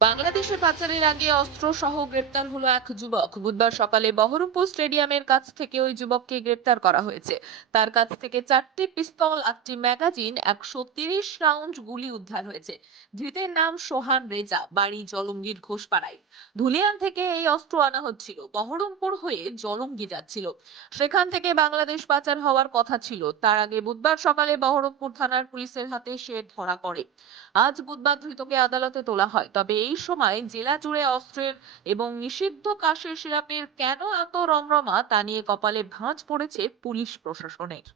বাংলাদেশে পাচারের আগে অস্ত্র সহ গ্রেপ্তার হলো এক যুবক। বুধবার সকালে বহরমপুর স্টেডিয়ামের কাছ থেকে ওই যুবককে গ্রেপ্তার করা হয়েছে। তার কাছ থেকে 4টি পিস্তল, 8টি ম্যাগাজিন, 130 রাউন্ড গুলি উদ্ধার হয়েছে। ধৃতের নাম সোহান রেজা, বাড়ি জলঙ্গির ঘোষপাড়ায়। ধুলিয়ান থেকে এই অস্ত্র আনা হচ্ছিল, বহরমপুর হয়ে জলঙ্গি যাচ্ছিল। সেখান থেকে বাংলাদেশ পাচার হওয়ার কথা ছিল। তার আগে বুধবার সকালে বহরমপুর থানার পুলিশের হাতে সে ধরা পড়ে। আজ বুধবার ধৃতকে আদালতে তোলা হয়। তবে এই সময় জেলা জুড়ে অস্ত্রের এবং নিষিদ্ধ কাশের সিরাপের কেন এত রমরমা তা নিয়ে কপালে ভাঁজ পড়েছে পুলিশ প্রশাসনের।